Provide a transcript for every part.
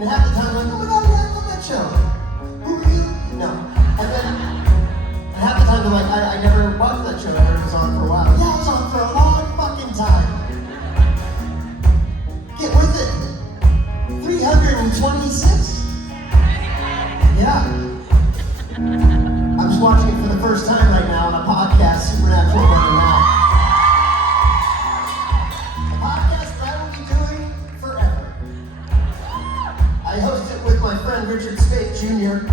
And half the time I'm like, oh my god, yeah, I love that show. Who are you? No. And half the time they're like, I never watched that show. I heard it was on for a while. Yeah, it was on for a long fucking time. Get with it. 326? Yeah. I'm just watching it for the first time right now on a podcast, Supernatural Running Out. A podcast that I will be doing forever. I host it with my friend Richard Spade Jr.,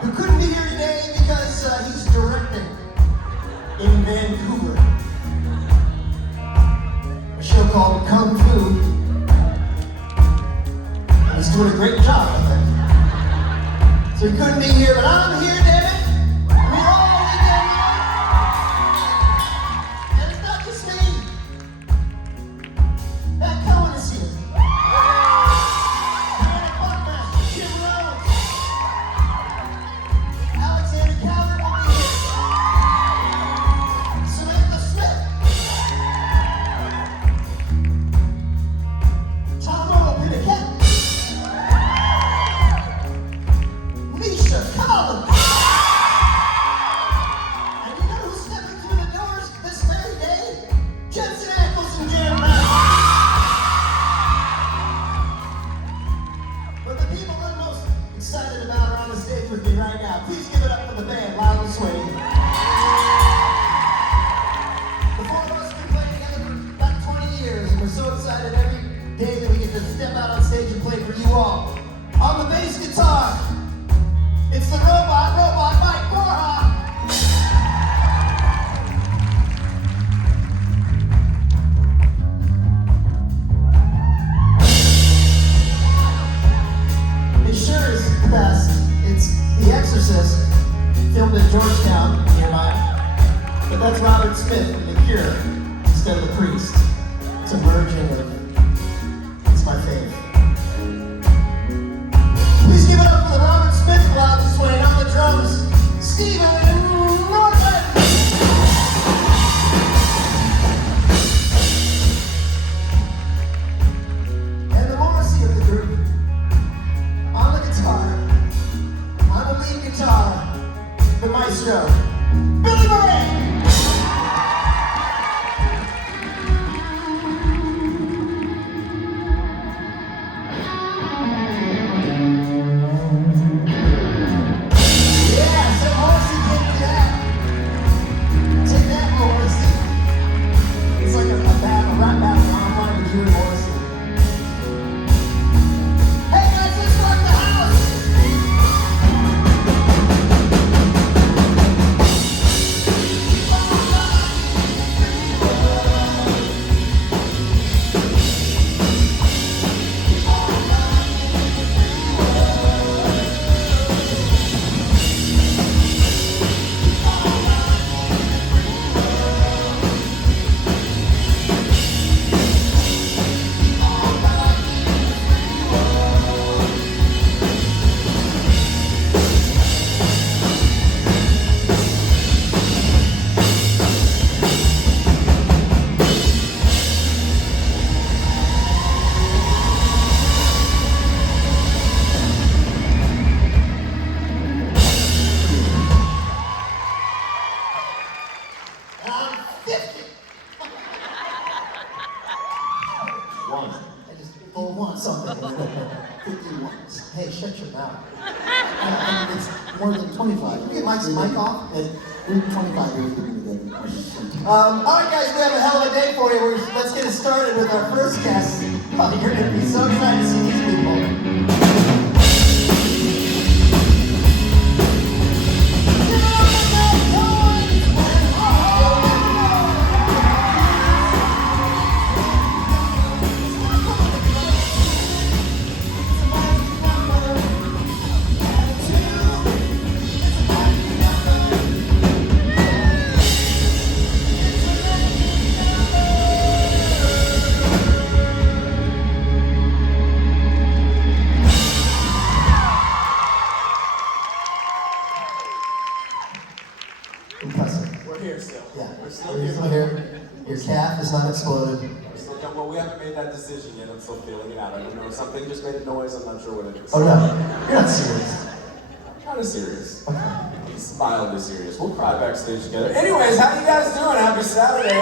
who couldn't be here today because he's directing in Vancouver. A show called Kung Fu. And he's doing a great job, I think. So he couldn't be here, but I'm here, damn it. We're all here, and it's not just me. That Cohen is here. Benedict Buckmaster, Jim Rhodes, Alexander Calvert will be here. Samantha Smith, Tom Benedict. Collins. And you know who's stepping through the doors this very day? Jensen Ackles and Jim Brown. But the people I'm most excited about are on the stage with me right now. Please give it up for the band, Loud and Swing. The four of us have been playing together for about 20 years, and we're so excited every day that we get to step out on stage and play for you all. On the bass guitar, it's the robot Mike Borja. It sure is the best. It's The Exorcist, filmed in Georgetown, nearby. But that's Robert Smith from The Cure instead of the priest. It's a merging of. It's my fave. Please give it up for the Robert Smith Loud and Swing. On the drums, Stephen Norton. And the Morrissey of the group. On the guitar, on the lead guitar, the maestro, Billy Murray. Hey, shut your mouth. It's more than 25. You get Mike's mic off, and we're 25 years together. Alright guys, we have a hell of a day for you. Let's get it started with our first guest. Oh, you're going to be so excited to see these people. that decision yet. I'm still feeling it out. I don't know. Something just made a noise. I'm not sure what it is. Oh no, you're not serious. I'm kind of serious. He's mildly serious. We'll cry backstage together. Anyways, how you guys doing? Happy Saturday.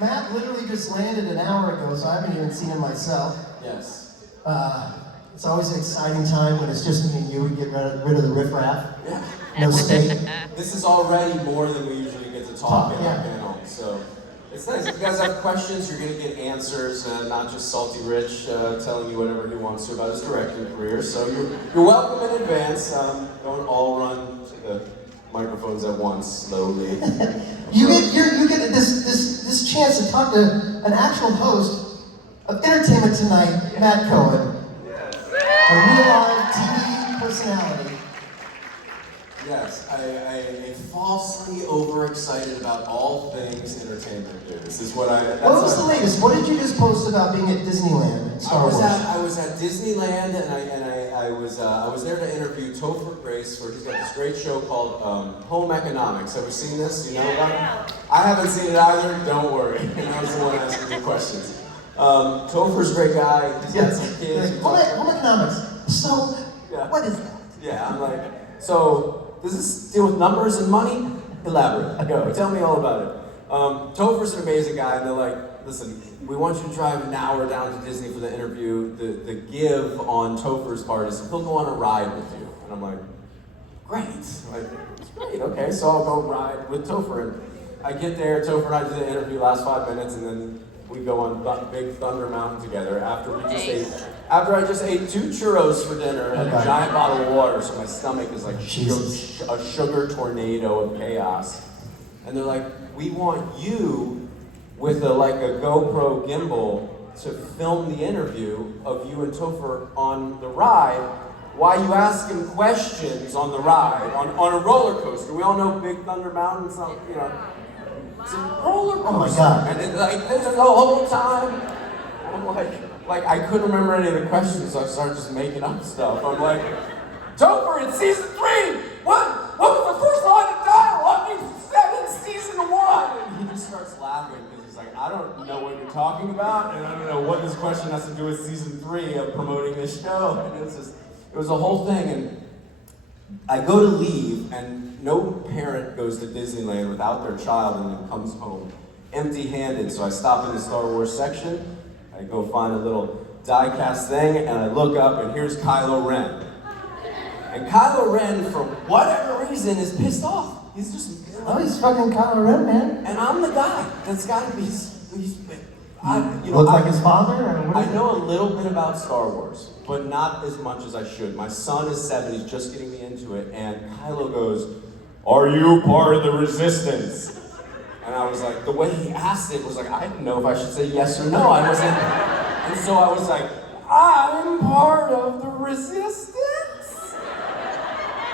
Matt literally just landed an hour ago, so I haven't even seen him myself. Yes. It's always an exciting time when it's just me and you. We get rid of the riffraff. Yeah. No steak. This is already more than we usually get to talk in our panel, so it's nice. If you guys have questions, you're going to get answers, not just Salty Rich telling you whatever he wants to about his directing career. So you're welcome in advance. Don't all run to the microphones at once, slowly. you get this chance to talk to an actual host of Entertainment Tonight, Matt Cohen, a real live TV personality. Yes, I falsely overexcited about all things entertainment news. Is what I. What was the latest? What did you just post about being at Disneyland and Star Wars? I was at Disneyland and I was there to interview Topher Grace for he's got this great show called Home Economics. Have you seen this? Do you know about it? I haven't seen it either. Don't worry. And I was the one asking the questions. Topher's a great guy. He's got some kids. Home Economics. So, yeah. What is that? Yeah, I'm like, so. Does this deal with numbers and money? Elaborate. Go. Tell me all about it. Topher's an amazing guy, and they're like, listen, we want you to drive an hour down to Disney for the interview. The give on Topher's part is he'll go on a ride with you. And I'm like, great. Like, it's great. Okay, so I'll go ride with Topher. And I get there, Topher and I do the interview last 5 minutes, and then we go on Big Thunder Mountain together after I just ate 2 churros for dinner and a giant bottle of water, so my stomach is like a sugar tornado of chaos. And they're like, we want you with a GoPro gimbal to film the interview of you and Topher on the ride while you ask him questions on the ride, on a roller coaster. We all know Big Thunder Mountain, it's a roller coaster. Oh my God. And it's like, this is the whole time. I'm like I couldn't remember any of the questions, so I started just making up stuff. I'm like, Topher, in season 3, what was the first line of dialogue you said in season 1? And he just starts laughing because he's like, I don't know what you're talking about, and I don't know what this question has to do with season 3 of promoting this show. And it was a whole thing, and I go to leave, and no parent goes to Disneyland without their child and then comes home empty-handed. So I stop in the Star Wars section, I go find a little die-cast thing, and I look up, and here's Kylo Ren. And Kylo Ren, for whatever reason, is pissed off. He's just... he's fucking Kylo Ren, man. And I'm the guy that's got to be... Looks like his father? Or what I know a little bit about Star Wars, but not as much as I should. My son is 7, he's just getting me into it, and Kylo goes, "Are you part of the Resistance?" And I was like, the way he asked it was like, I didn't know if I should say yes or no. I wasn't, and so I was like, I'm part of the Resistance?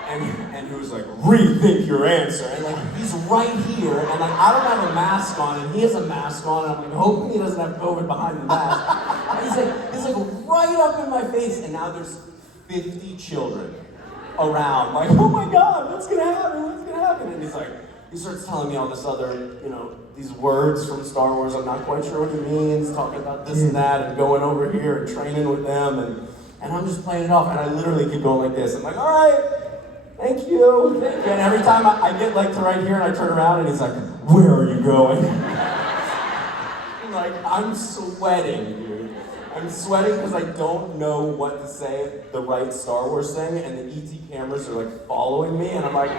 And he was like, rethink your answer. And like, he's right here, and like, I don't have a mask on, and he has a mask on, and I'm like, hoping he doesn't have COVID behind the mask. And he's like right up in my face, and now there's 50 children around, like, oh my God, what's gonna happen? And he starts telling me all this other, these words from Star Wars. I'm not quite sure what he means, talking about this and that, and going over here and training with them, and I'm just playing it off, and I literally keep going like this. I'm like, all right, thank you. And every time I get like to right here, and I turn around, and he's like, where are you going? Like, I'm sweating, dude. I'm sweating because I don't know what to say, the right Star Wars thing, and the ET cameras are like following me, and I'm like,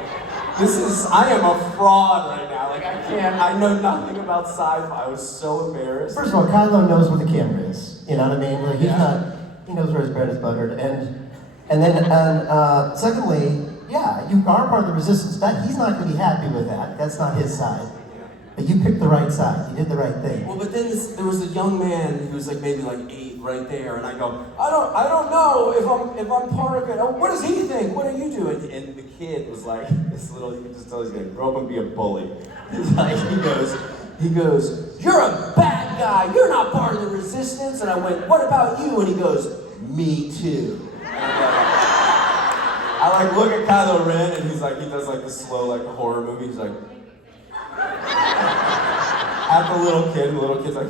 I am a fraud right now. Like, I know nothing about sci-fi. I was so embarrassed. First of all, Kylo knows where the camera is. You know what I mean? Like, he knows where his bread is buttered. And secondly, yeah, you are part of the Resistance. He's not going to be happy with that. That's not his side. But you picked the right side. You did the right thing. Well, but then there was a young man who was like maybe like 8 right there, and I go, I don't know if I'm part of it. Oh, what does he think? What do you do? And the kid was like, this little, you can just tell he's gonna grow up and be a bully. He's like, he goes, you're a bad guy. You're not part of the Resistance. And I went, what about you? And he goes, me too. I like look at Kylo Ren, and he's like, he does like this slow like a horror movie. He's like. at the little kid, and the little kid's like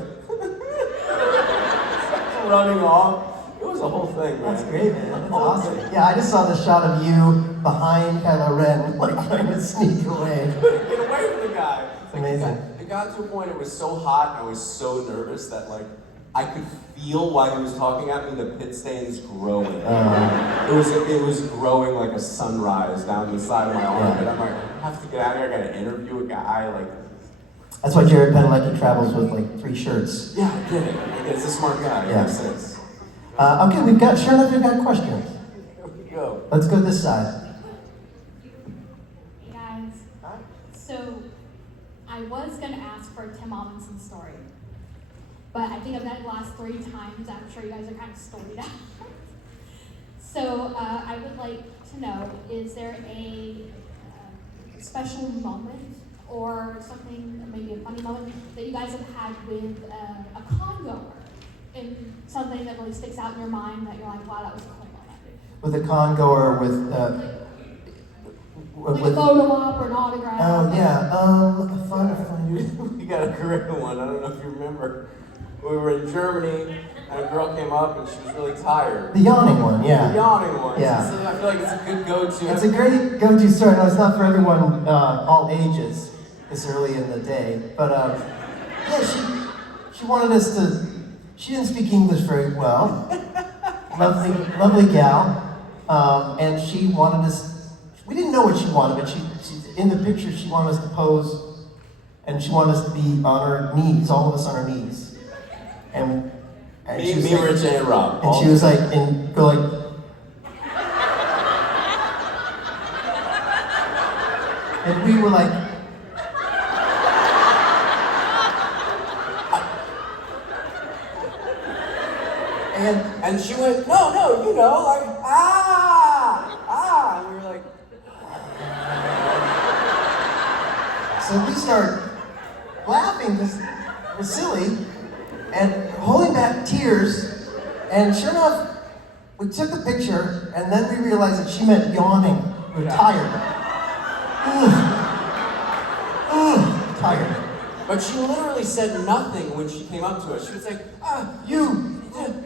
running off. It was a whole thing, man. That's great, man. That's awesome. Yeah, I just saw the shot of you behind Kylo Ren, like trying to sneak away. Get away from the guy. It's amazing. It got to a point, it was so hot, I was so nervous that like, I could feel while he was talking at me the pit stains growing. It was growing like a sunrise down the side of my arm, and I'm like, I have to get out of here, I gotta interview a guy, like. That's why Jared Padalecki travels with like 3 shirts. Yeah, I get it. He's a smart guy, Yeah. makes sense. Okay, sure enough, we've got questions. Here we go. Let's go this side. Hey guys. Hi. So, I was gonna ask for a Tim Robinson story, but I think I've done it the last 3 times. I'm sure you guys are kind of storied out. So, I would like to know, is there a special moment or something, maybe a funny moment, that you guys have had with a congoer? And something that really sticks out in your mind that you're like, wow, that was a cool moment. With a congoer Like a photo op or an autograph. Oh yeah, fun. We got a great one, I don't know if you remember. We were in Germany, and a girl came up and she was really tired. The yawning one, yeah. The yawning one. Yeah. So I feel like it's a good go-to. It's a great go-to story. No, it's not for everyone, all ages, this early in the day. But yeah, she wanted us to. She didn't speak English very well. Lovely gal, and she wanted us. We didn't know what she wanted, but she in the picture she wanted us to pose, and she wanted us to be on our knees, all of us on our knees, and me, she was like, Rich, and Rob. and she was like, and go like. And we were like, and she went, no, you know, like, and we were like, so we start laughing because we're silly and holding back tears. And sure enough, we took the picture and then we realized that she meant yawning. We were tired. Tired. but she literally said nothing when she came up to us. She was like, You. And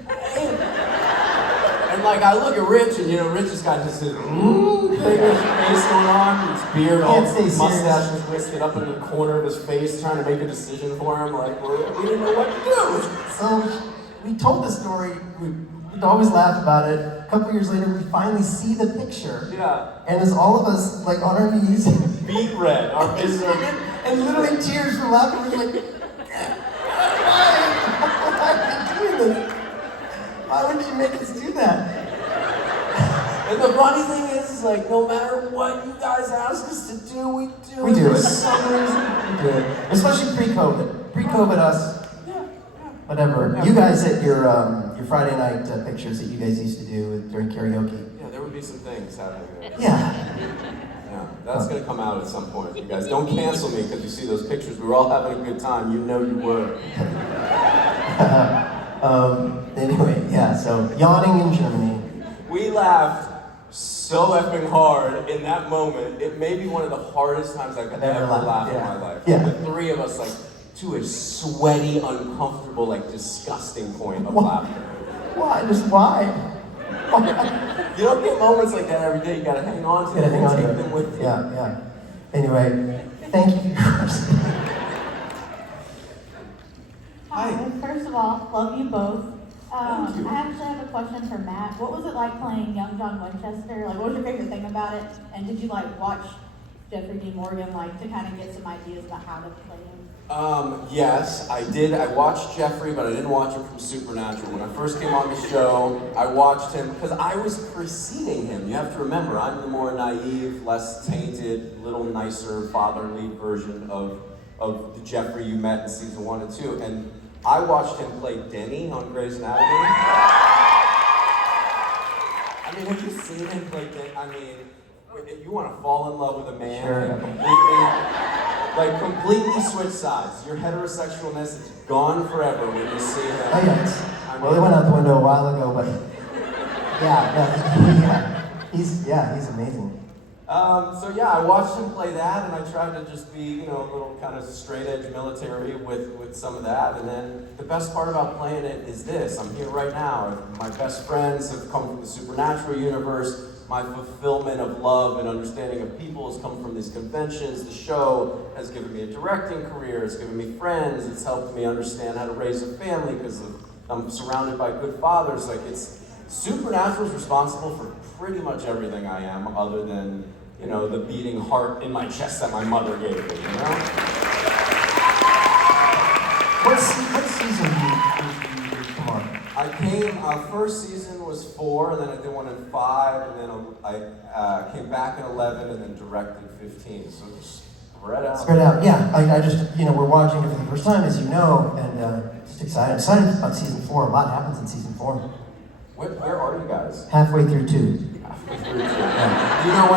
like, I look at Rich, and you know, Rich has got this thing with his face going on, his beard, all Can't stay serious. mustache was twisted up into the corner of his face, trying to make a decision for him. Like, we didn't know what to do. So we told the story. We'd always laugh about it. A couple years later, we finally see the picture. Yeah. And it's all of us like on our knees. Beat red. Our faces are. And literally tears from laughing. We're like, why are you doing this? Why would you make us do that? And the funny thing is like, no matter what you guys ask us to do, we do We do for it. some reason. We do it. Especially pre-COVID. Pre-COVID us. Whatever. Yeah. You guys at your Friday night pictures that you guys used to do during karaoke. Yeah, there would be some things happening there. Yeah. Yeah, that's gonna come out at some point. You guys don't cancel me because you see those pictures. We were all having a good time. You know you were. Anyway, yeah, so yawning in Germany. We laughed so effing hard in that moment. It may be one of the hardest times I've ever laughed in my life. Yeah. The 3 of us, like, to a sweaty, uncomfortable, like, disgusting point of Why? laughter. Why? Just why? You don't get moments like that every day. You gotta hang on to them and take them with you. Yeah. Anyway, thank you. Hi, first of all, love you both. Thank you. I actually have a question for Matt. What was it like playing young John Winchester? Like, what was your favorite thing about it? And did you like watch Jeffrey Dean Morgan like to kind of get some ideas about how to play him? Yes, I did. I watched Jeffrey, but I didn't watch him from Supernatural. When I first came on the show, I watched him because I was preceding him. You have to remember, I'm the more naive, less tainted, little nicer, fatherly version of the Jeffrey you met in season 1 and 2. And I watched him play Denny on Grey's Anatomy. I mean, have you seen him play Denny? I mean, you want to fall in love with a man Sure. and completely switch sides. Your heterosexualness is gone forever when you see him. Oh yeah. Well, it went out the window a while ago, but yeah. He's amazing. So yeah, I watched him play that, and I tried to just be, you know, a little kind of straight edge military with some of that. And then the best part about playing it is this: I'm here right now. My best friends have come from the supernatural universe. My fulfillment of love and understanding of people has come from these conventions. The show has given me a directing career. It's given me friends. It's helped me understand how to raise a family because I'm surrounded by good fathers. Like Supernatural is responsible for pretty much everything I am, other than, you know, the beating heart in my chest that my mother gave me, you know? What season did you come on? I came, first season was 4, and then I did one in 5, and then I came back in 11, and then directed 15, so just spread out. Spread out, yeah. I just, you know, we're watching it for the first time, as you know, and just excited. I'm excited about season 4. A lot happens in season 4. Where are you guys? Halfway through 2. Halfway through 2. Yeah. You know,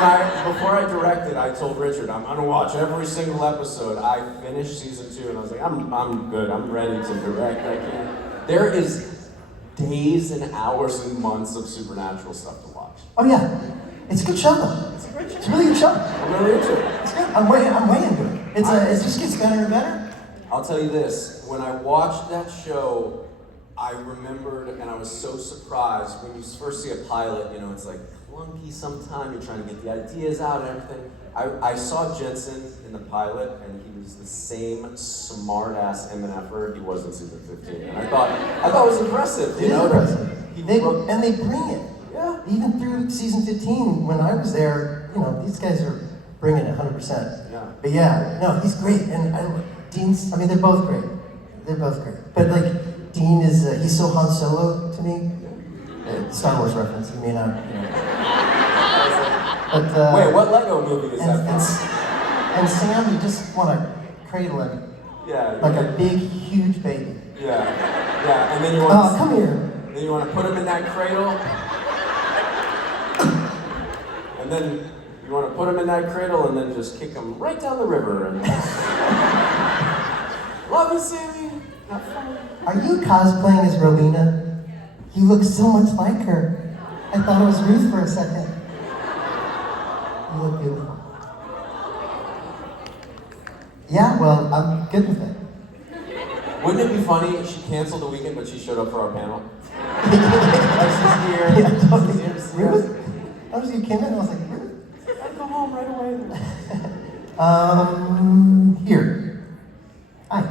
before I directed, I told Richard, I'm gonna watch every single episode. I finished season 2, and I was like, I'm good. I'm ready to direct. I can't. There is days and hours and months of Supernatural stuff to watch. Oh yeah, it's a good show though. It's a great show. It's a really good show. I'm really into it. It's good. I'm way into it. It just gets better and better. I'll tell you this: when I watched that show, I remembered, and I was so surprised when you first see a pilot. You know, it's like clunky sometimes. You're trying to get the ideas out and everything. I saw Jensen in the pilot, and he was the same smart-ass MFer he was in season 15. And I thought it was impressive. It is impressive. They bring it. Yeah. Even through season 15, when I was there, you know, these guys are bringing it 100%. Yeah. But yeah, no, he's great, and Dean's. I mean, they're both great. They're both great. But like, Dean is he's so Han Solo to me. Star Wars reference. You may not. You know. But, wait, what Lego movie is that from? And Sam, you just want to cradle him. Yeah. Like a big, huge baby. Yeah. And then you want. Oh, come here. Then you want to put him in that cradle. And then you want to put him in that cradle and then just kick him right down the river. And love you, Sammy. Have fun. Are you cosplaying as Rowena? You look so much like her. I thought it was Ruth for a second. You look beautiful. Yeah, well, I'm good with it. Wouldn't it be funny if she canceled the weekend but she showed up for our panel? She's here. Yeah, totally. Ruth? I was you came in and I was like, Ruth? I'd go home right away. Here. Hi.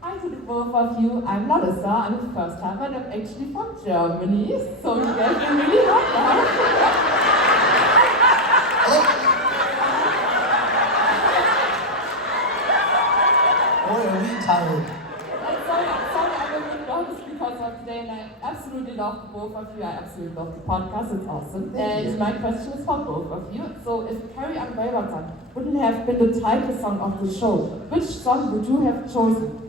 Hi to the both of you. I'm not a star, I'm a first timer, and I'm actually from Germany, so you guys are really hot now. Boy, are we tired. I'm sorry, I'm a bit nervous because of today, and I absolutely love the both of you. I absolutely love the podcast, it's awesome. Thank you. And my question is for both of you. So if Carry On Wayward wouldn't have been the title song of the show, which song would you have chosen?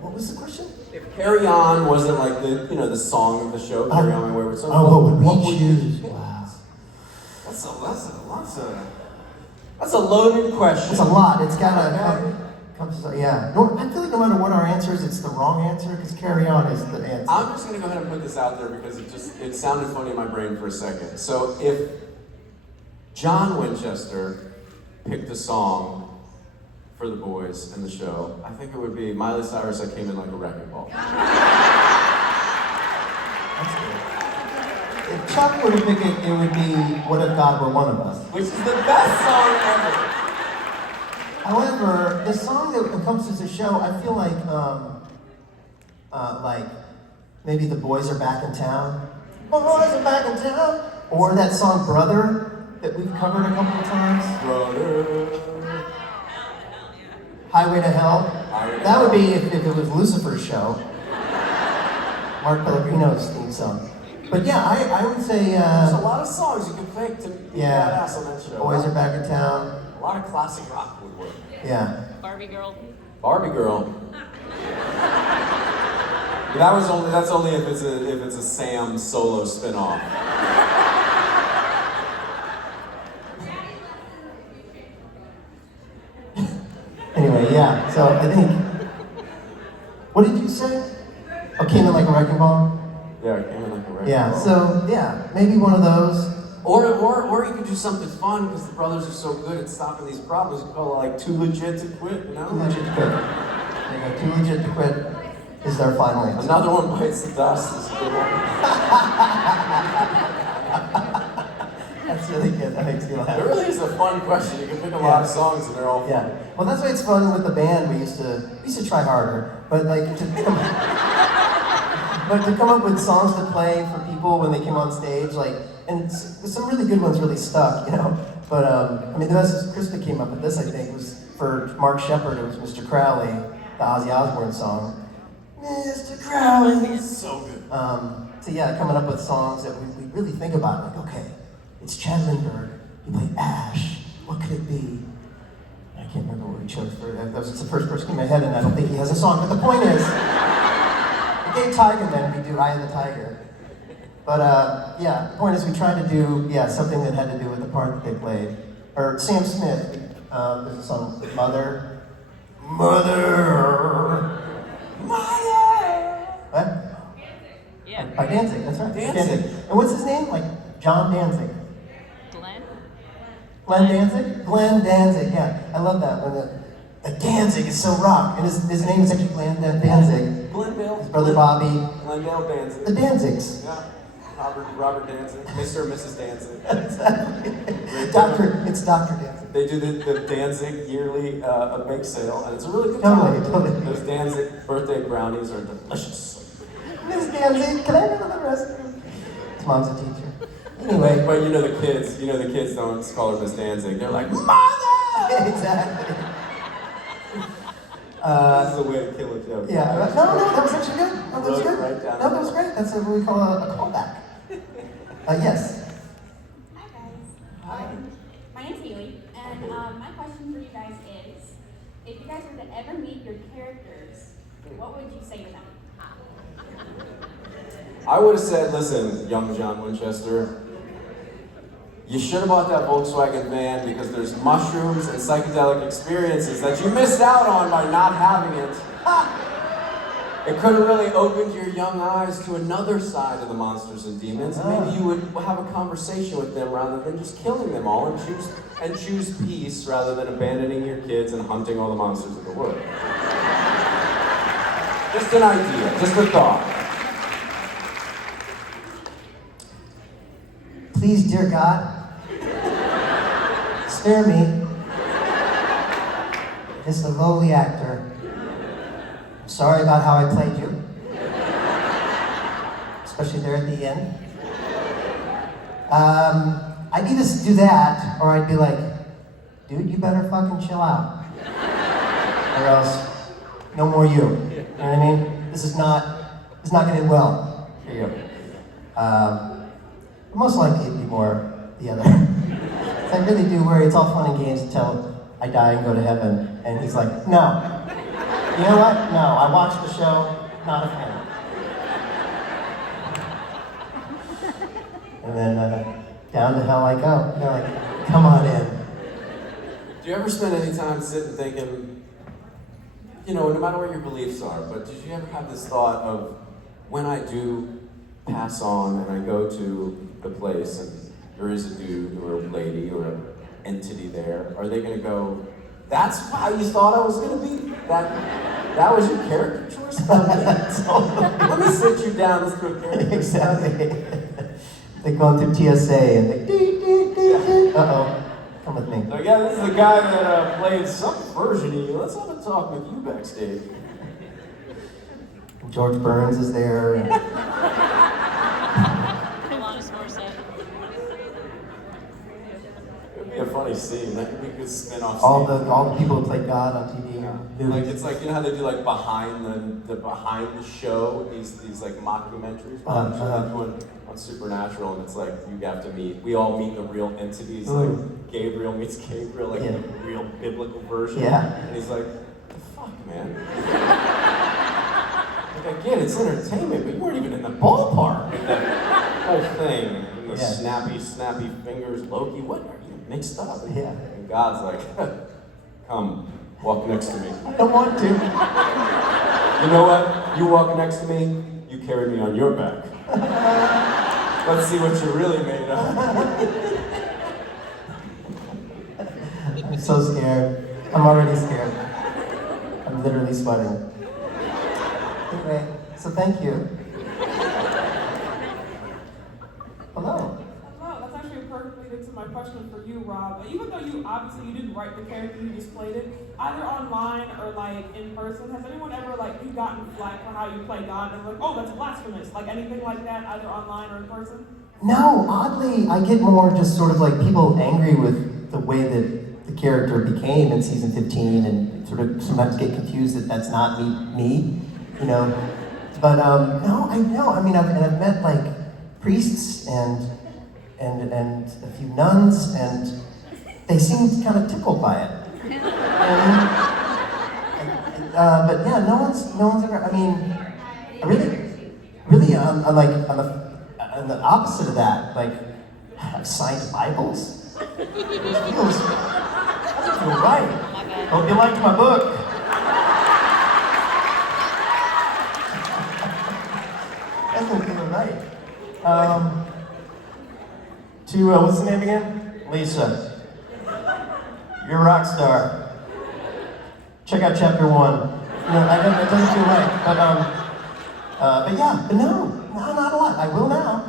What was the question? If Carry On wasn't like the song of the show, Carry On My Wayward Son. What would we choose? Wow. That's a loaded question. It's a lot. It's gotta yeah. No, I feel like no matter what our answer is, it's the wrong answer because Carry On is the answer. I'm just gonna go ahead and put this out there because it sounded funny in my brain for a second. So if John Winchester picked a song for the boys in the show, I think it would be Miley Cyrus, I Came In Like a Wrecking Ball. That's good. If Chuck were to pick it, it would be What If God Were One of Us. Which is the best song ever. However, the song that encompasses the show, I feel like maybe The Boys Are Back in Town. Boys are back in town. Or that song Brother that we've covered a couple of times. Brother. Highway to Hell. Highway to That would Hell. be if it was Lucifer's show. Mark Pellegrino's theme song. But yeah, I would say. There's a lot of songs you can pick to be badass on that show. Boys Are Back in Town. A lot of classic rock would work. Yeah. Barbie girl. Barbie Girl. That's only if it's a Sam solo spin-off. Anyway, yeah. So I think. What did you say? Oh, Came In Like a Wrecking Ball. Yeah, it came in like a record. Yeah. So yeah, maybe one of those. Or you could do something fun because the brothers are so good at stopping these problems. You call it like Too Legit to Quit, you know? Too legit to quit. There you go. Too legit to quit is their final answer. Another one bites the dust is a good one. That's really good. That makes me laugh. It really is a fun question. You can pick a lot of songs and they're all fun. Yeah. Well, that's why it's fun with the band. We used to try harder, but like to come up with songs to play for people when they came on stage, like, and some really good ones really stuck, you know. But I mean, the best is Krista came up with this. I think was for Mark Shepard. It was Mr. Crowley, the Ozzy Osbourne song. Mr. Crowley. So good. So yeah, coming up with songs that we really think about, like, okay, it's Chad Lindbergh. He played Ash. What could it be? I can't remember what we chose for that. That was the first person in my head, and I don't think he has a song. But the point is, we gave Tiger Man, we do Eye of the Tiger. But yeah, the point is we tried to do something that had to do with the part that they played. Or Sam Smith, there's a song, Mother. What? Yeah. By Danzig, that's right. Danzig. And what's his name? Like John Danzig. Glenn? Glenn Danzig? Glenn Danzig, yeah. I love that when the Danzig is so rock. And his name is actually Glenn Danzig. Glendale. His brother Bobby. Glendale Danzig. The Danzigs. Yeah. Robert Danzig. Mr. and Mrs. Danzig. It's Dr. Danzig. They do the Danzig yearly bake sale, and it's a really good time. Totally. Those Danzig birthday brownies are delicious. Miss Danzig, can I have another recipe? His mom's a teacher. Anyway. But you know the kids don't call her Miss Danzig. They're like, Mother! Exactly. This is a way to kill a joke. Yeah, no, that was actually good. No, that was Wrote it good. right down. No, that was great. That's what we call a callback. Yes. Hi guys. Hi. My name's Haley, and my question for you guys is, if you guys were to ever meet your characters, what would you say to them? I would have said, listen, young John Winchester, you should have bought that Volkswagen van because there's mushrooms and psychedelic experiences that you missed out on by not having it. It could have really opened your young eyes to another side of the monsters and demons. Maybe you would have a conversation with them rather than just killing them all and choose peace rather than abandoning your kids and hunting all the monsters of the world. Just an idea, just a thought. Please, dear God, spare me. This is a lowly actor. I'm sorry about how I played you. Especially there at the end. I'd either do that, or I'd be like, dude, you better fucking chill out. Or else, no more you. You know what I mean? This is not gonna end well for you. Most likely it'd be more the other. I really do worry. It's all fun and games until I die and go to heaven. And he's like, no. You know what? No, I watched the show, not a fan. And then down to hell I go. They're like, come on in. Do you ever spend any time sitting thinking, no matter what your beliefs are, but did you ever have this thought of, when I do pass on and I go to the place and there is a dude or a lady or an entity there, are they going to go, that's how you thought I was going to be? That was your character choice? Let me sit you down, let's do a character. Exactly. They're going through TSA and they uh-oh, come with me. So yeah, this is the guy that played some version of you. Let's have a talk with you backstage. George Burns is there. And It'd be a funny scene. That could be a good spin-off scene. all the people who play God on TV. Like it's like how they do like behind the show these like mockumentaries behind the show they do on Supernatural, and it's like we all meet the real entities. Like Gabriel meets Gabriel, like the real biblical version. Yeah. And he's like, the fuck, man. Like I get it's entertainment, but you weren't even in the ballpark with that whole thing. And the snappy fingers, Loki. What are you mixed up? Yeah. And God's like, come. Walk next to me. I don't want to. You know what? You walk next to me, you carry me on your back. Let's see what you're really made of. I'm so scared. I'm already scared. I'm literally sweating. Anyway, so thank you. Hello. Hello, that's actually perfectly leads to my question for you, Rob. Even though you obviously you didn't write the character, you just played it, either online or like in person, has anyone ever like you gotten flack for how you play God and like, oh, that's blasphemous, like anything like that, either online or in person? No, oddly, I get more just sort of like people angry with the way that the character became in season 15 and sort of sometimes get confused that that's not me, you know. But no, I know. I mean, I've met like priests and a few nuns, and they seemed kind of tickled by it. But yeah, no one's ever. I mean, really, on the opposite of that, like, I've signed Bibles. It feels, doesn't feel right. Hope you liked my book. Doesn't feel right. What's the name again? Lisa. You're a rock star. Check out chapter 1. It doesn't feel right. But no, not a lot. I will now.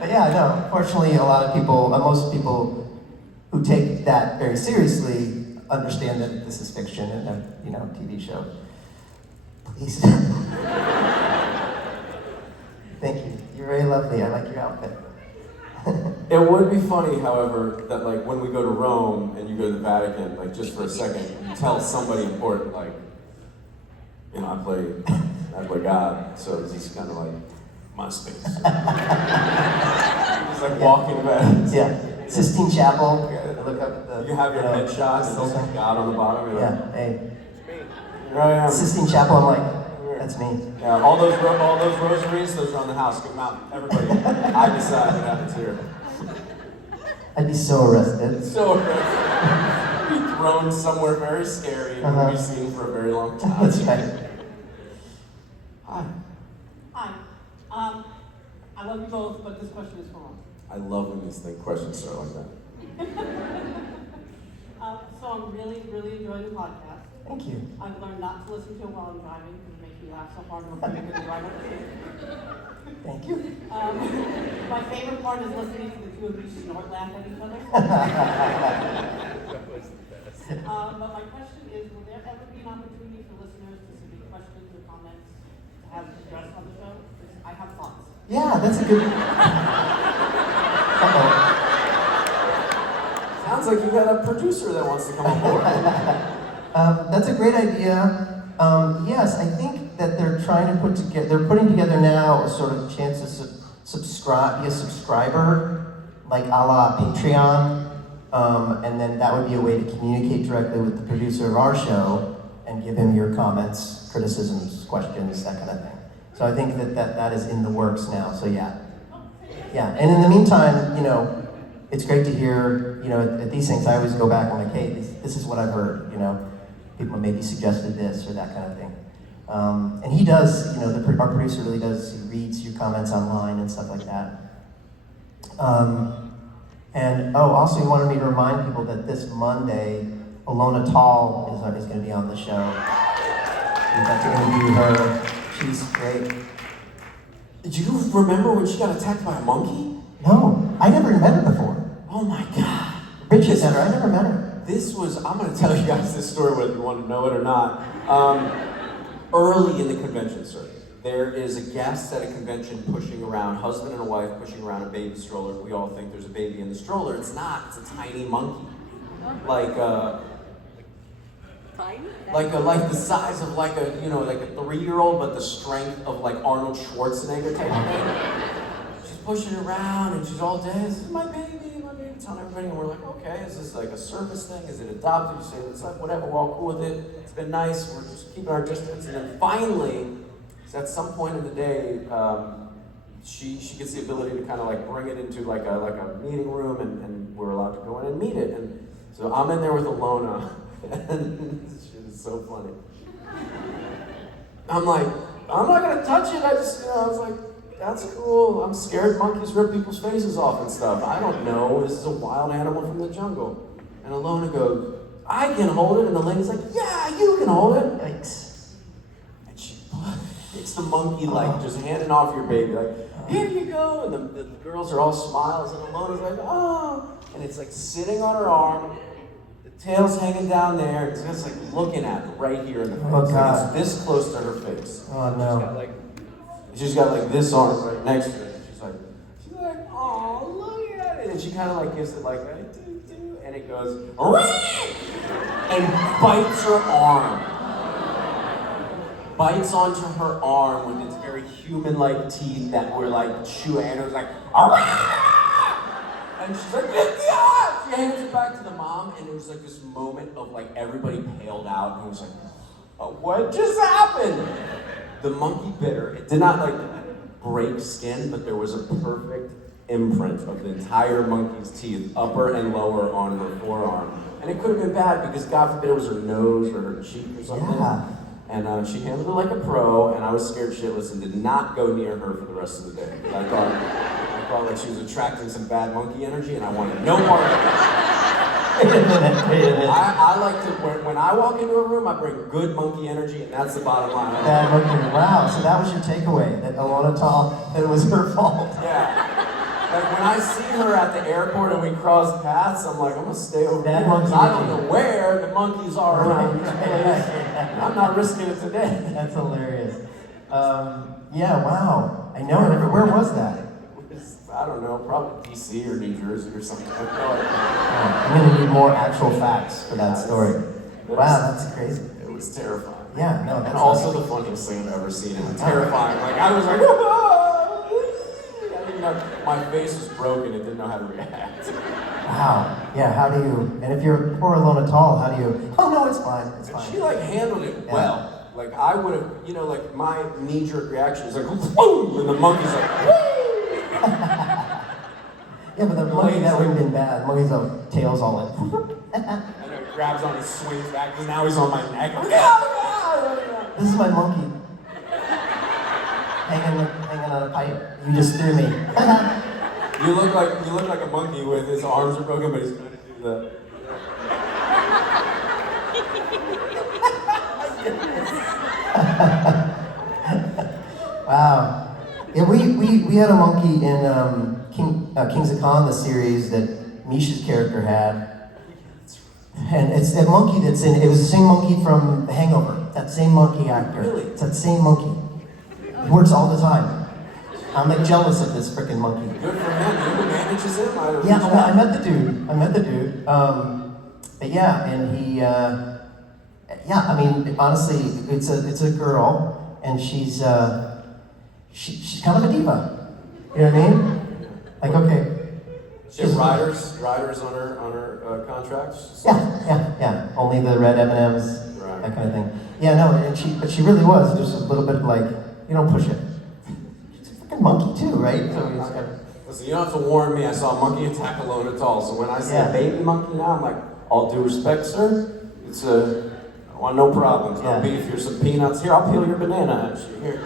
But yeah, no. Fortunately, a lot of people, most people who take that very seriously understand that this is fiction and a TV show. Please. Thank you. You're very lovely. I like your outfit. It would be funny, however, that like when we go to Rome and you go to the Vatican, like just for a second, you tell somebody important, like, I play God, so it's just kind of like my space. Just like walking about. Yeah. Sistine Chapel. I look up at the. You have your headshot and there's like God on the bottom. You're Yeah. Hey. Here I am. Sistine Chapel. I'm like, that's me. Yeah. All those rosaries, those are on the house. Get them out, everybody. I decide what happens here. I'd be so arrested. So be thrown somewhere very scary and we'll be seen for a very long time. That's right. Hi. Hi. I love you both, but this question is for Ron. I love when these questions start like that. So I'm really, really enjoying the podcast. Thank you. I've learned not to listen to it while I'm driving because it makes me laugh so hard before you get the driver. Thank you. My favorite part is listening to the two of you snort laugh at each other. But my question is, will there ever be an opportunity for listeners to submit questions or comments to have addressed on the show? Because I have thoughts. Yeah, that's a good. Sounds like you got a producer that wants to come on board. That's a great idea. Yes, I think that they're putting together now a sort of chance to be a subscriber, like a la Patreon, and then that would be a way to communicate directly with the producer of our show and give him your comments, criticisms, questions, that kind of thing. So I think that is in the works now, so yeah. Yeah, and in the meantime, it's great to hear, at these things, I always go back and I'm like, hey, this is what I've heard, people maybe suggested this or that kind of thing. And he does, our producer really does, he reads your comments online and stuff like that. Also he wanted me to remind people that this Monday, Alona Tall is going to be on the show. We got to interview her. She's great. Did you remember when she got attacked by a monkey? No, I never met her before. Oh my God. Rich has met her, I never met her. I'm going to tell you guys this story whether you want to know it or not. Early in the convention circuit, there is a guest at a convention pushing around, husband and a wife pushing around a baby stroller. We all think there's a baby in the stroller. It's not, it's a tiny monkey. Like the size of like a 3-year-old, but the strength of like Arnold Schwarzenegger type of thing. She's pushing around and she's all dead. This is my baby, telling everybody, and we're like, okay, is this like a service thing? Is it adopted? You say it's like whatever, we're all cool with it. It's been nice. We're just keeping our distance. And then finally, at some point in the day, she gets the ability to kind of like bring it into like a meeting room, and we're allowed to go in and meet it. And so I'm in there with Alona, and this shit is so funny. I'm like, I'm not gonna touch it. I was like, that's cool. I'm scared monkeys rip people's faces off and stuff. I don't know. This is a wild animal from the jungle. And Alona goes, I can hold it. And the lady's like, yeah, you can hold it. Yikes. And she it's the monkey, like, just handing off your baby. Like, here you go. And the girls are all smiles. And Alona's like, oh. And it's like sitting on her arm. The tail's hanging down there. It's just like looking at it right here in the face. Oh, God. Like, it's this close to her face. Oh, no. She's got like this arm right next to it. She's like, oh, look at it. And she kind of like gives it like, do, and it goes, and bites her arm. Bites onto her arm with its very human-like teeth that were like chewing, and it was like, and she's like, yeah! She hands it back to the mom, and it was like this moment of like everybody paled out, and it was like, oh, what just happened? The monkey bit her. It did not like break skin, but there was a perfect imprint of the entire monkey's teeth, upper and lower, on her forearm. And it could have been bad because God forbid it was her nose or her cheek or something. Yeah. And she handled it like a pro, and I was scared shitless and did not go near her for the rest of the day. I thought like she was attracting some bad monkey energy, and I wanted no part of it. Wait a minute. I like to, when I walk into a room, I bring good monkey energy, and that's the bottom line. Bad monkey. Wow, so that was your takeaway, that Alona Tall, that it was her fault. Yeah. Like when I see her at the airport and we cross paths, I'm like, I'm gonna stay over Bad here. monkey I don't energy. know where the monkeys are around this place. I'm not risking it today. That's hilarious. Yeah, wow. I know, where was that? I don't know, probably DC or New Jersey or something. I'm gonna need more actual facts for that story. Wow, that's crazy. It was terrifying. Yeah, no, And that's also the funniest thing I've ever seen. And terrifying. Like I was like, I didn't know, my face was broken. It didn't know how to react. wow. Yeah, how do you, and if you're poor Alona Tall, how do you, oh no, it's fine, it's And fine. she like handled it Yeah. well. Like I would have, like my knee-jerk reaction is like, boom, and the monkey's like, woo! Yeah, but the monkey, that wouldn't have been bad. Monkey's tail's all like, And it grabs on, he swings back, and now he's on my neck. this is my monkey. Hanging on a pipe. You just threw me. You look like a monkey with his arms are broken, but he's trying to do that. Wow. Yeah, we had a monkey in Kings of Con, the series that Misha's character had. And it's that monkey that's in, it was the same monkey from The Hangover. That same monkey actor. Really? It's that same monkey. He works all the time. I'm like jealous of this freaking monkey. Good for him. Who manages him? Yeah, well, I met the dude. But yeah, and he, yeah, I mean, honestly, it's a girl, and she's kind of a diva. You know what I mean? Like, okay. She has riders on her contracts. Yeah. Only the red M&Ms, Right. that kind of thing. Yeah, no, but she really was just a little bit like, you don't push it. She's a freaking monkey too, right? So it's kind of, Listen, you don't have to warn me. I saw a monkey attack Alone at all. So when I see Yeah. a baby monkey now, I'm like, all due respect, sir. It's I want no problems, no Yeah. beef. Here's some peanuts. Here, I'll peel your banana actually. Here.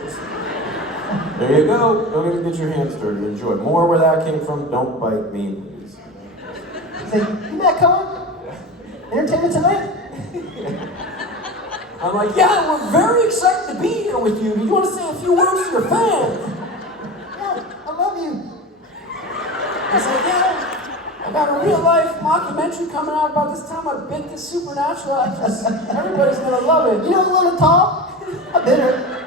There you go. Don't even get your hands dirty. Enjoy. More where that came from. Don't bite me, please. say, you Matt Cohen? Entertainment Tonight? I'm like, yeah, we're very excited to be here with you. Do you want to say a few words to your fans? Yeah, I love you. He's like, yeah, I got a real life mockumentary coming out about this time I bit this supernatural actress. Everybody's gonna love it. You know Lona Tall? I bit her.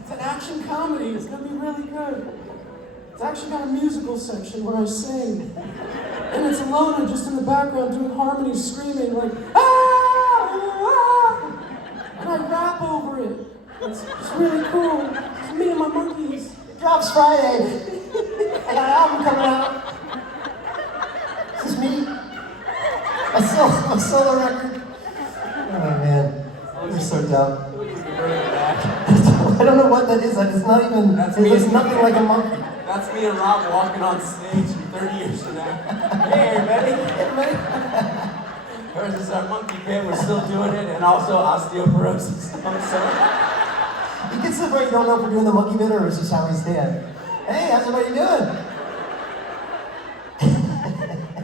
It's an action comedy. It's gonna be really good. It's actually got a musical section where I sing. And it's Alona just in the background doing harmonies, screaming like, ah, ah. And I rap over it. It's really cool. It's me and my monkeys. Drops Friday. I got an album coming out. This is me. My solo record. Oh man, you're so dumb. I don't know what that is. It's not even. It's nothing like a monkey. That's me and Rob walking on stage 30 years from now. Hey everybody. Hers is our monkey bit. We're still doing it, and also osteoporosis. He gets to the point you don't know if we're doing the monkey bit or is this how we stand. Hey, how's everybody doing?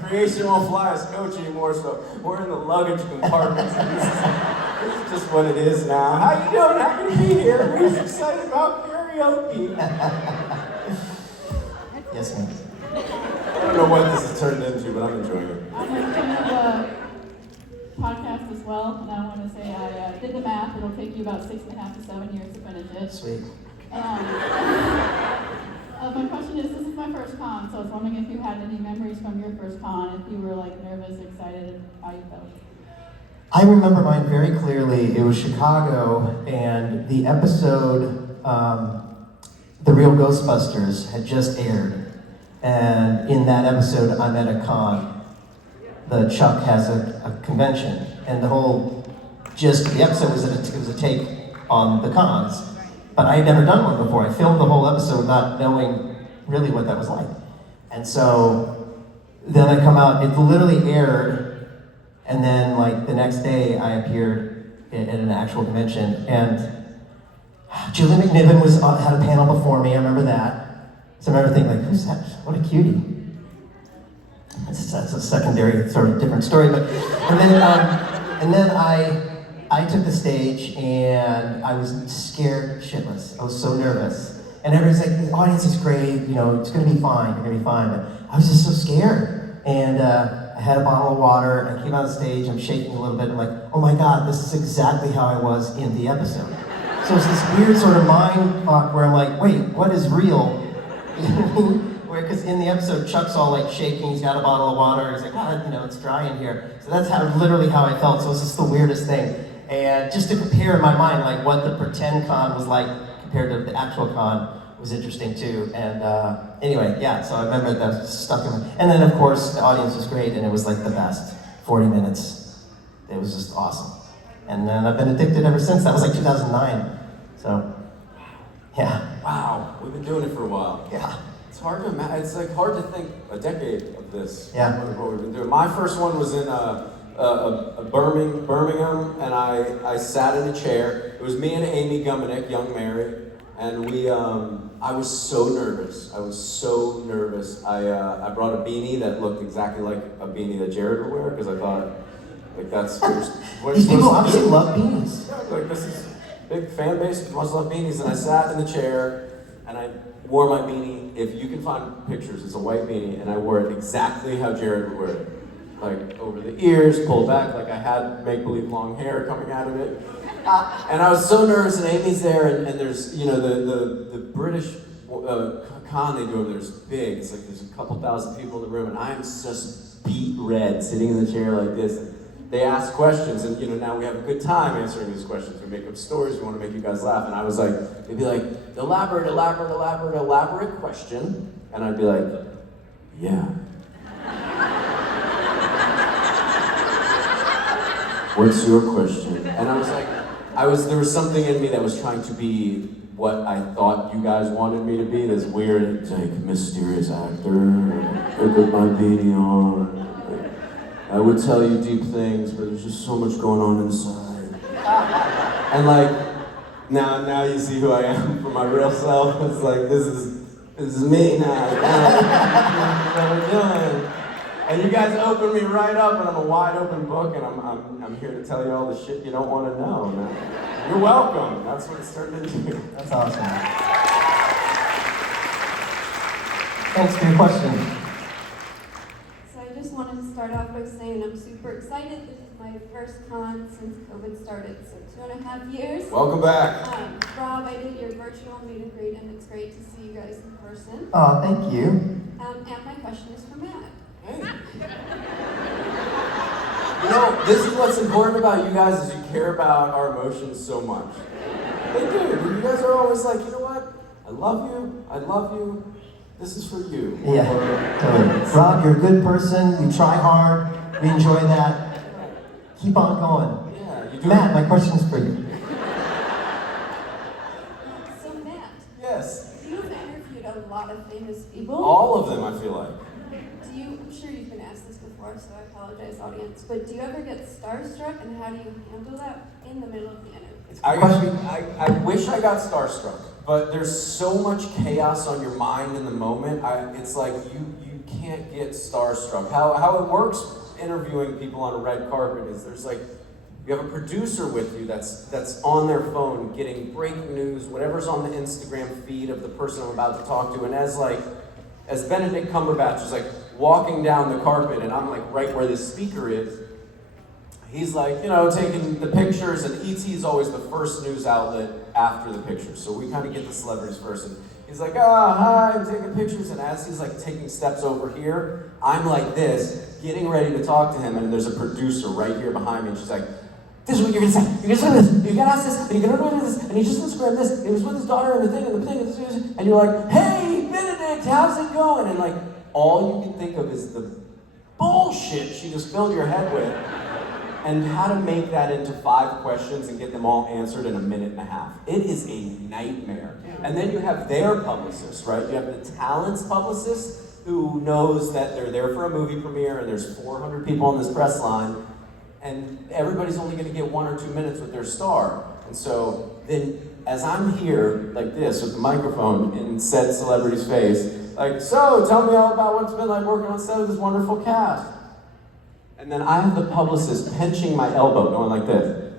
Creation won't fly as coach anymore, so we're in the luggage compartment. This is just what it is now. How you doing? Happy to be here. We're just excited about karaoke. Yes, ma'am. I don't know what this has turned into, but I'm enjoying it. I'm a fan of the podcast as well, and I want to say I did the math. It'll take you about 6.5 to 7 years to finish it. Sweet. My question is, this is my first con, so I was wondering if you had any memories from your first con, if you were like nervous, excited, how you felt. I remember mine very clearly. It was Chicago, and the episode, The Real Ghostbusters, had just aired. And in that episode, I'm at a con. The Chuck has a convention, and the whole gist of the episode was that it was a take on the cons. But I had never done one before. I filmed the whole episode not knowing really what that was like. And so then I come out, it literally aired, and then like the next day I appeared at an actual convention, and Julie McNiven had a panel before me, I remember that. So I remember thinking like, who's that? What a cutie. That's a secondary sort of different story, but, and then I took the stage and I was scared shitless. I was so nervous. And everybody's like, the audience is great, you know, it's gonna be fine, you're gonna be fine. But I was just so scared. And I had a bottle of water, I came on stage, I'm shaking a little bit, I'm like, oh my God, this is exactly how I was in the episode. So it's this weird sort of mind fuck where I'm like, wait, what is real? Because in the episode, Chuck's all like shaking, he's got a bottle of water, he's like, you know, it's dry in here. So that's literally how I felt, so it's just the weirdest thing. And just to compare in my mind, like what the pretend con was like compared to the actual con was interesting too. And anyway, yeah, so I remember that stuck in my, and then of course the audience was great and it was like the best 40 minutes. It was just awesome. And then I've been addicted ever since. That was like 2009. So, yeah. Wow, we've been doing it for a while. Yeah. It's hard to imagine. It's like hard to think a decade of this. Yeah. What we've been doing. My first one was in Birmingham, and I sat in a chair. It was me and Amy Guminick, young Mary, and we. I was so nervous. I brought a beanie that looked exactly like a beanie that Jared would wear because I thought, like that's what These people obviously love beanies. Yeah, like this is big fan base must love beanies, and I sat in the chair and I wore my beanie. If you can find pictures, it's a white beanie, and I wore it exactly how Jared would wear it. Like over the ears, pulled back, like I had make-believe long hair coming out of it. And I was so nervous, and Amy's there, and there's, you know, the British con they do over there is big. It's like there's a couple thousand people in the room, and I'm just beat red, sitting in the chair like this. They ask questions, and you know, now we have a good time answering these questions. We make up stories, we want to make you guys laugh. And I was like, they'd be like, elaborate question. And I'd be like, yeah. What's your question? And I was like, there was something in me that was trying to be what I thought you guys wanted me to be, this weird, like, mysterious actor, with my beanie on. I would tell you deep things, but there's just so much going on inside. And like, now you see who I am for my real self. It's like, this is me now. What we're doing. And you guys open me right up, and I'm a wide open book, and I'm here to tell you all the shit you don't want to know. Man. You're welcome. That's what it's turned into. That's awesome. Thanks for your question. So I just wanted to start off by saying I'm super excited. This is my first con since COVID started, so 2.5 years. Welcome back. Rob, I did your virtual meet and greet, and it's great to see you guys in person. Oh, thank you. And my question is for Matt. Hey. You know, this is what's important about you guys is you care about our emotions so much. They do. You guys are always like, you know what? I love you. This is for you. Yeah, totally. Rob, you're a good person. You try hard. We enjoy that. Keep on going. Yeah, you do. Matt, my question's for you. So Matt, Yes. you've interviewed a lot of famous people. All of them, I feel like. I'm sure you've been asked this before, so I apologize, audience, but do you ever get starstruck, and how do you handle that in the middle of the interview? I wish I got starstruck, but there's so much chaos on your mind in the moment. It's like you can't get starstruck. How it works interviewing people on a red carpet is there's like, you have a producer with you that's on their phone getting breaking news, whatever's on the Instagram feed of the person I'm about to talk to, and as Benedict Cumberbatch is like walking down the carpet and I'm like right where this speaker is, he's like, taking the pictures, and ET is always the first news outlet after the pictures. So we kind of get the celebrities first, and he's like, hi, I'm taking pictures, and as he's like taking steps over here, I'm like this, getting ready to talk to him, and there's a producer right here behind me, and she's like, this is what you're gonna say, you're gonna say this, you're gonna ask this, and you're gonna do this, and he just Instagrammed this, and he was with his daughter, and the thing, and you're like, hey, Benedict, how's it going? And like, all you can think of is the bullshit she just filled your head with, and how to make that into 5 questions and get them all answered in a minute and a half. It is a nightmare. And then you have their publicist, right? You have the talent's publicist who knows that they're there for a movie premiere and there's 400 people on this press line, and everybody's only gonna get 1 or 2 minutes with their star. And so then, as I'm here, like this, with the microphone in said celebrity's face, like, so tell me all about what's been like working on set with this wonderful cast. And then I have the publicist pinching my elbow, going like this.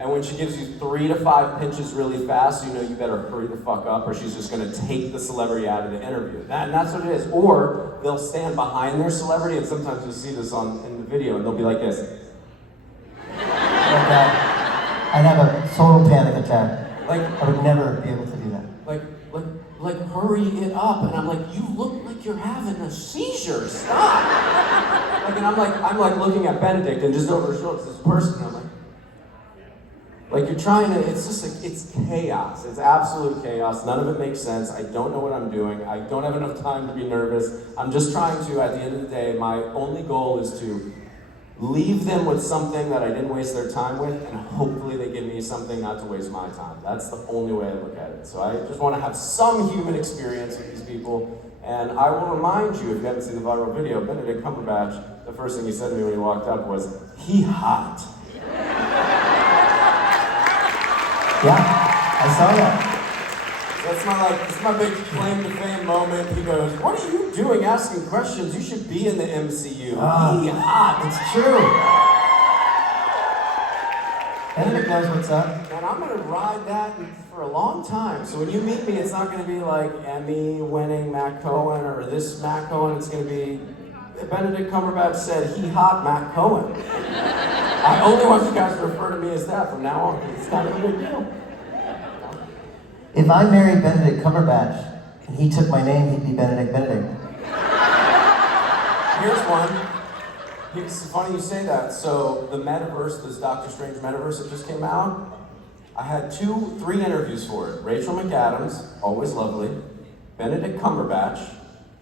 And when she gives you 3 to 5 pinches really fast, you know you better hurry the fuck up, or she's just gonna take the celebrity out of the interview. And that's what it is. Or they'll stand behind their celebrity, and sometimes you'll see this in the video, and they'll be like this. Like I'd have a total panic attack. Like, I would never be able to do that. Like hurry it up, and I'm like, you look like you're having a seizure. Stop. And I'm like looking at Benedict, and just over his shoulder, this person, and I'm like you're trying to. It's just like it's chaos. It's absolute chaos. None of it makes sense. I don't know what I'm doing. I don't have enough time to be nervous. I'm just trying to. At the end of the day, my only goal is to leave them with something that I didn't waste their time with, and hopefully they give me something not to waste my time. That's the only way I look at it. So I just want to have some human experience with these people, and I will remind you, if you haven't seen the viral video, Benedict Cumberbatch, the first thing he said to me when he walked up was, "He hot." Yeah, I saw that. That's it's my big claim to fame moment. He goes, "What are you doing asking questions? You should be in the MCU." He hot. It's true. Benedict knows what's up. And I'm gonna ride that for a long time. So when you meet me, it's not gonna be like Emmy-winning Matt Cohen or this Matt Cohen. It's gonna be Benedict Cumberbatch said, "He hot Matt Cohen." I only want you guys to refer to me as that from now on. It's kind of a big deal. If I married Benedict Cumberbatch and he took my name, he'd be Benedict. Here's one. It's funny you say that. So the metaverse, this Doctor Strange metaverse that just came out, I had 3 interviews for it. Rachel McAdams, always lovely, Benedict Cumberbatch,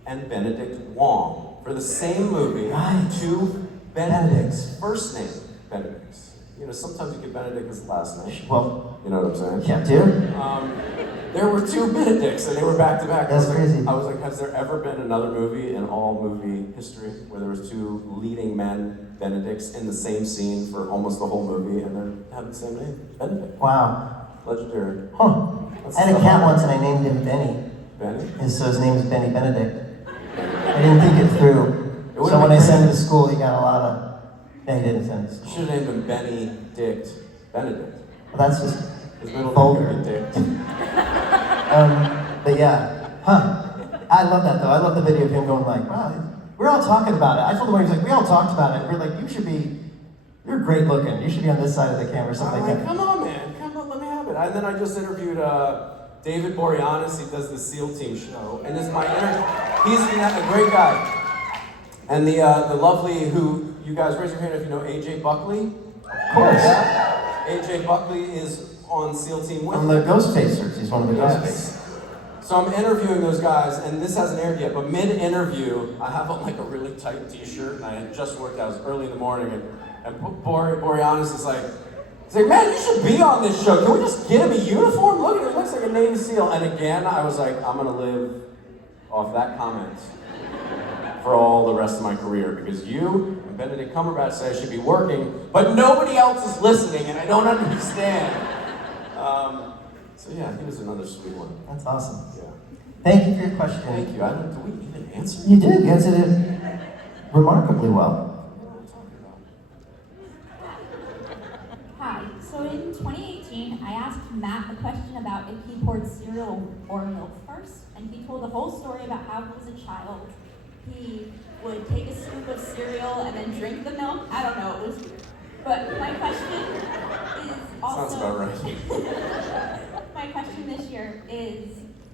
and Benedict Wong. For the same movie, Right. 2 Benedicts. First name, Benedicts. Sometimes you get Benedict as the last name. Well, You know what I'm saying? yeah, dude. There were 2 Benedicts, and they were back to back. That's crazy. I was like, has there ever been another movie in all movie history where there was 2 leading men, Benedicts, in the same scene for almost the whole movie, and they have the same name, Benedict? Wow. Legendary. Huh. I had a cat once and I named him Benny. Benny? And so his name is Benny Benedict. I didn't think it through. would've So when been I sent him great. to school, he got a lot of... No, he didn't send him to You school. should have named him Benedict. Benedict. Well, that's just His middle vulgar. name, Dick. But yeah. Huh. I love that though. I love the video of him going like, wow, we're all talking about it. I told him, he was like, we all talked about it. We're like, you're great looking. You should be on this side of the camera or something I'm like like, that. come on, man. Come on, let me have it. And then I just interviewed David Boreanaz. He does the SEAL Team show. And it's my he's a great guy. And the lovely, who, you guys raise your hand if you know AJ Buckley. Of course. AJ Buckley is on SEAL Team with On the Ghost Facers. He's one of the Ghost Facers. So I'm interviewing those guys, and this hasn't aired yet, but mid-interview, I have on like a really tight t-shirt, and I had just worked out, it was early in the morning, and Boreanaz is like, he's like, man, you should be on this show. Can we just get him a uniform? Look at it, it looks like a Navy SEAL. And again, I was like, I'm gonna live off that comment for all the rest of my career, because you and Benedict Cumberbatch said I should be working, but nobody else is listening, and I don't understand. So yeah, he was another sweet one. That's awesome. Yeah. Thank you for your question. Thank you. Do we even answer? You did. You answered it remarkably well. Hi. So in 2018, I asked Matt a question about if he poured cereal or milk first, and he told the whole story about how he was a child. He would take a scoop of cereal and then drink the milk. I don't know, it was weird. But my question is also... Sounds about right. My question this year is,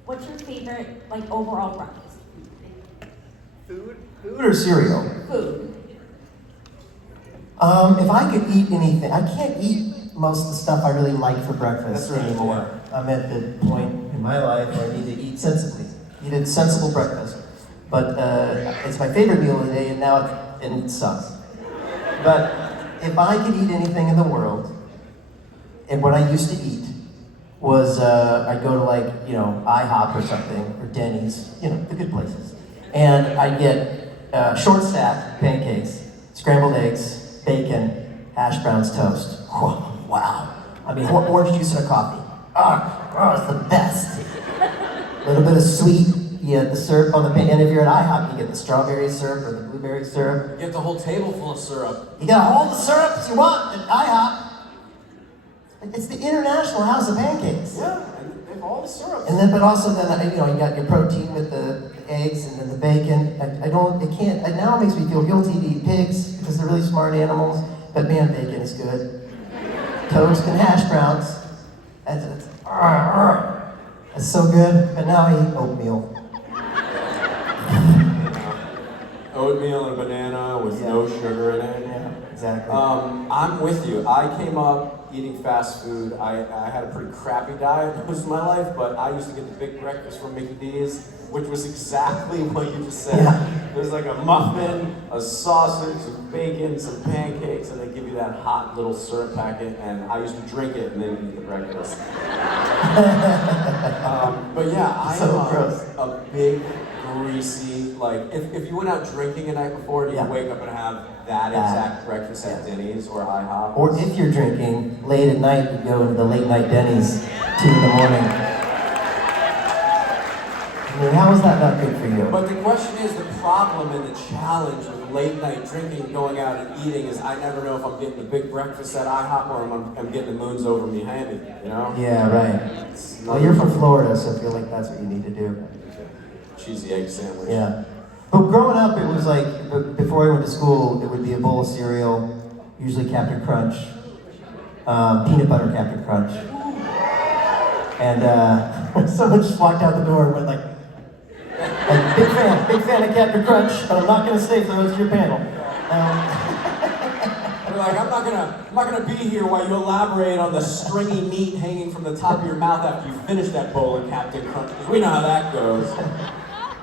what's your favorite, like, overall breakfast? Food or cereal? Food. If I could eat anything, I can't eat most of the stuff I really like for breakfast That's right, anymore. yeah. I'm at the point in my life where I need to eat sensibly, eat a sensible breakfast. But it's my favorite meal of the day, and now it sucks. But if I could eat anything in the world, and what I used to eat was I'd go to IHOP or something, or Denny's, the good places. And I'd get short stack pancakes, scrambled eggs, bacon, hash browns, toast. Whoa, wow. I mean, orange juice and a coffee. It's the best. A little bit of sweet. You get the syrup on the pan, and if you're at IHOP, you get the strawberry syrup or the blueberry syrup. You get the whole table full of syrup. You got all the syrups you want at IHOP. It's the International House of Pancakes. Yeah, and they have all the syrups. And then, but also then, you got your protein with the eggs and then the bacon. Now it makes me feel guilty to eat pigs because they're really smart animals. But man, bacon is good. Toast and hash browns. That's so good. But now I eat oatmeal. Oatmeal and a banana with no sugar in it. Yeah, exactly. I'm with you. I came up eating fast food. I had a pretty crappy diet most of my life, but I used to get the big breakfast from Mickey D's, which was exactly what you just said. Yeah. There's like a muffin, a sausage, some bacon, some pancakes, and they give you that hot little syrup packet, and I used to drink it and then eat the breakfast. But yeah, I So am gross. a big, greasy, if you went out drinking a night before, do you Yeah. wake up and have that exact breakfast at Denny's or IHOP? Or if you're drinking late at night, you go into the late night Denny's, 2 in the morning. I mean, how is that not good for you? But the question is, the problem and the challenge with late night drinking, going out and eating, is I never know if I'm getting a big breakfast at IHOP or I'm getting the moons over me hammy, Yeah, right. Well, you're from Florida, so I feel like that's what you need to do. Cheesy egg sandwich. Yeah. But growing up, it was like, before I went to school, it would be a bowl of cereal, usually Captain Crunch, peanut butter Captain Crunch. And someone just walked out the door and went like big fan of Captain Crunch, but I'm not going to stay for the rest of your panel. You're like, I'm not gonna be here while you elaborate on the stringy meat hanging from the top of your mouth after you finish that bowl of Captain Crunch, because we know how that goes.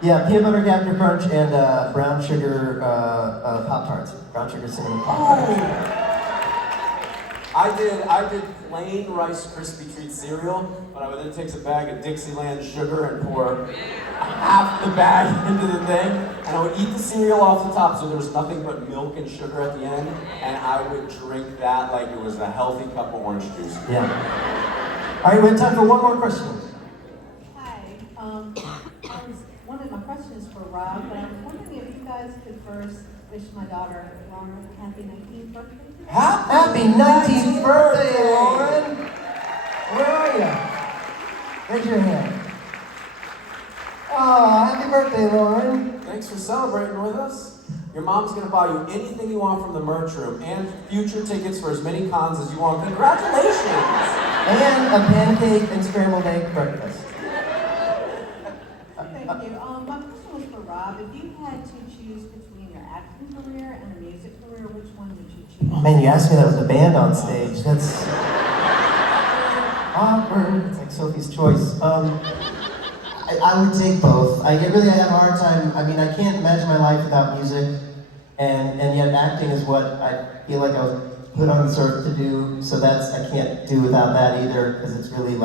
Yeah, peanut butter Captain Crunch and brown sugar Pop-Tarts. Brown sugar cinnamon Pop-Tarts. I did plain Rice Krispie Treat cereal, but I would then take a bag of Dixieland sugar and pour half the bag into the thing, and I would eat the cereal off the top so there was nothing but milk and sugar at the end, and I would drink that like it was a healthy cup of orange juice. Yeah. All right, we have time for one more question. Hi. One of my questions for Rob, but I'm wondering if you guys could first wish my daughter Lauren a happy 19th birthday. Happy 19th birthday, Lauren! Where are you? Raise your hand. Oh, happy birthday, Lauren. Thanks for celebrating with us. Your mom's gonna buy you anything you want from the merch room and future tickets for as many cons as you want. Congratulations! And a pancake and scrambled egg breakfast. Thank you. My question was for Rob. If you had to choose between your acting career and a music career, which one would you choose? Oh, man, you asked me that with the band on stage. That's awkward. It's like Sophie's Choice. I would take both. I have a hard time. I mean, I can't imagine my life without music, and yet acting is what I feel like I was put on this earth to do. So I can't do without that either, because it's really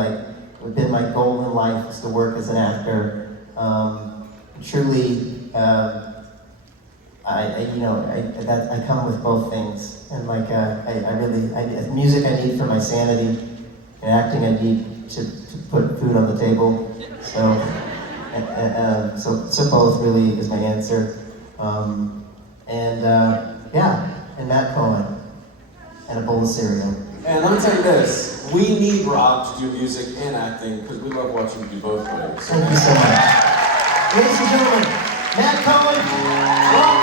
been my goal in life is to work as an actor. Truly, I come with both things, and like music I need for my sanity, and acting I need to put food on the table. So both really is my answer. And Matt Cohen, and a bowl of cereal. And let me tell you this, we need Rob to do music and acting because we love watching you do both ways. Thank you so much. Ladies and gentlemen, Matt Cohen, Rob